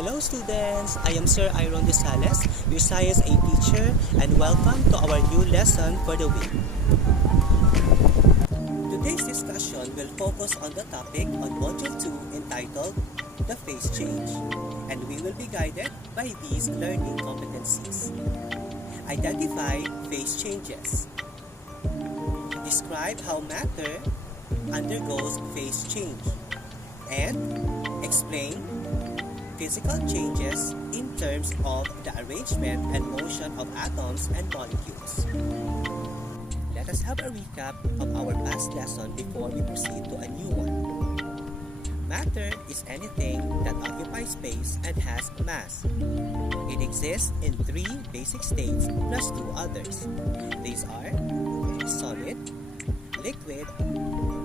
Hello students, I am Sir Irone, your Science A teacher, and welcome to our new lesson for the week. Today's discussion will focus on the topic on Module 2 entitled The Phase Change, and we will be guided by these learning competencies. Identify phase changes. Describe how matter undergoes phase change, and explain physical changes in terms of the arrangement and motion of atoms and molecules. Let us have a recap of our past lesson before we proceed to a new one. Matter is anything that occupies space and has mass. It exists in 3 basic states plus 2 others. These are solid, liquid,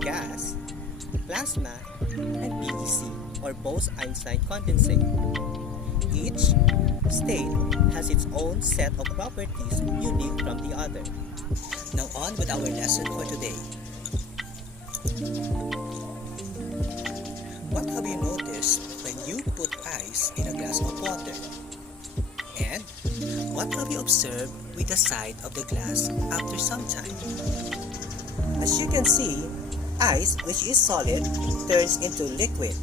gas, plasma, and BEC, or Bose-Einstein condensate. Each state has its own set of properties unique from the other. Now on with our lesson for today. What have you noticed when you put ice in a glass of water? And what have you observed with the side of the glass after some time? As you can see, ice, which is solid, turns into liquid,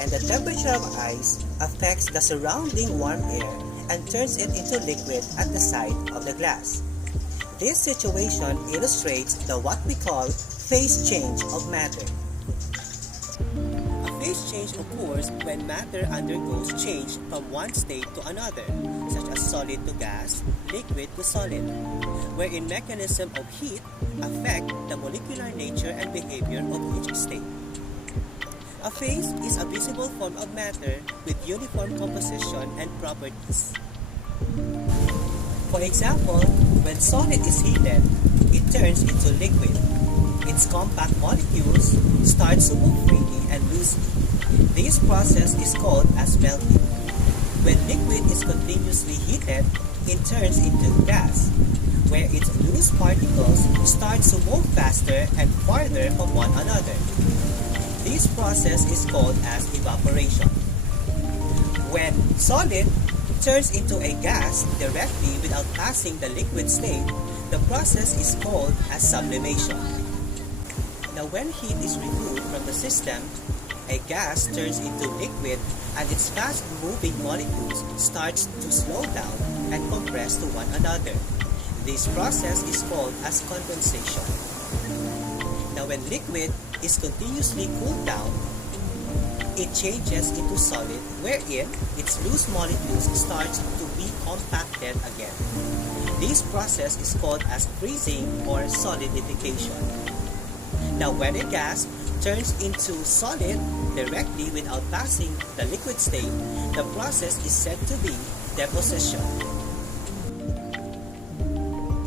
and the temperature of ice affects the surrounding warm air and turns it into liquid at the side of the glass. This situation illustrates what we call phase change of matter. A phase change occurs when matter undergoes change from one state to another, such as solid to gas, liquid to solid, wherein mechanism of heat affect the molecular nature and behavior of each state. A phase is a visible form of matter with uniform composition and properties. For example, when solid is heated, it turns into liquid. Its compact molecules start to move freely and loosely. This process is called as melting. When liquid is continuously heated, it turns into gas, where its loose particles start to move faster and farther from one another. This process is called as evaporation. When solid turns into a gas directly without passing the liquid state, the process is called as sublimation. Now when heat is removed from the system, a gas turns into liquid and its fast-moving molecules starts to slow down and compress to one another. This process is called as condensation. Now when liquid is continuously cooled down, it changes into solid, wherein its loose molecules start to be compacted again. This process is called as freezing or solidification. Now when a gas turns into solid directly without passing the liquid state, the process is said to be deposition.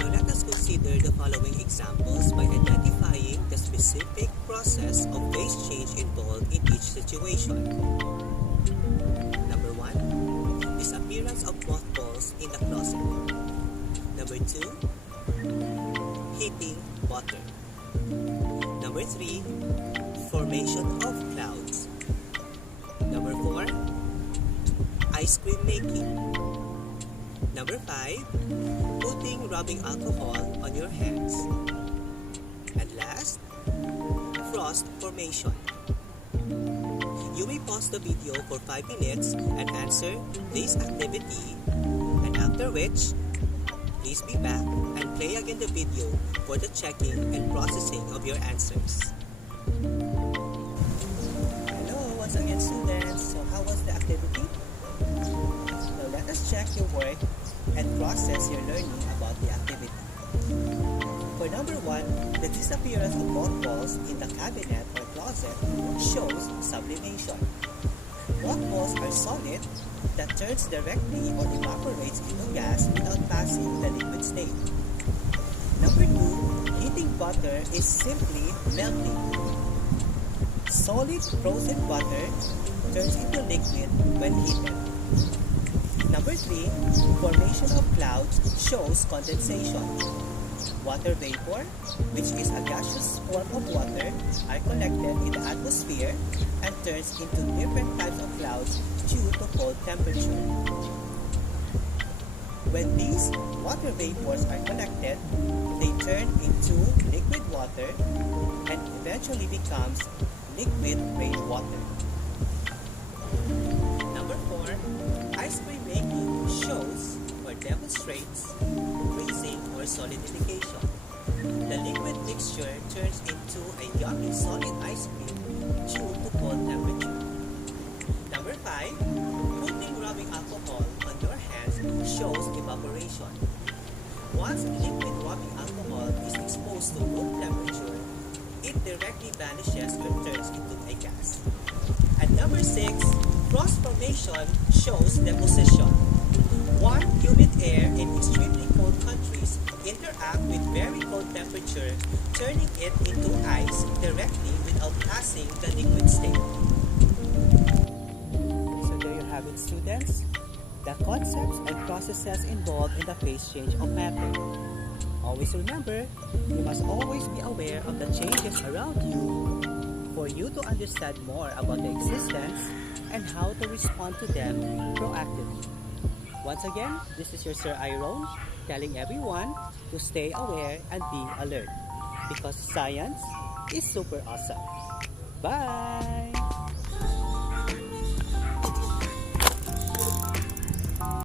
Now let us consider the following examples by identifying the specific process of phase change involved in each situation. Number 1, disappearance of mothballs in the closet. Number 2, heating water. Number 3, formation of clouds. Number 4, ice cream making. Number 5, putting rubbing alcohol on your hands. And last, frost formation. You may pause the video for 5 minutes and answer this activity, and after which, please be back and play again the video for the checking and processing of your answers. Hello once again students, so how was the activity? Now let us check your work and process your learning about the activity. For number 1, the disappearance of mothballs in the cabinet or closet shows sublimation. Mothballs are solid that turns directly or evaporates into gas without passing the liquid state. Number 2, heating butter is simply melting. Solid frozen butter turns into liquid when heated. Number 3, formation of clouds shows condensation. Water vapor, which is a gaseous form of water, are collected in the atmosphere and turns into different types of clouds due to cold temperature. When these water vapors are collected, they turn into liquid water and eventually becomes liquid rainwater. Number 4, ice cream making shows or demonstrates freezing or solidification. The liquid mixture turns into a yummy solid ice cream due to cold temperature. Number 5, putting rubbing alcohol on your hands shows evaporation. Once liquid rubbing alcohol is exposed to room temperature, it directly vanishes or turns into a gas. And number 6, frost formation shows deposition. Warm, humid air in extremely cold countries interact with very cold temperature, turning it into ice directly without passing the liquid state. So there you have it, students. The concepts and processes involved in the phase change of matter. Always remember, you must always be aware of the changes around you for you to understand more about the existence and how to respond to them proactively. Once again, this is your Sir Irone telling everyone to stay aware and be alert because science is super awesome. Bye!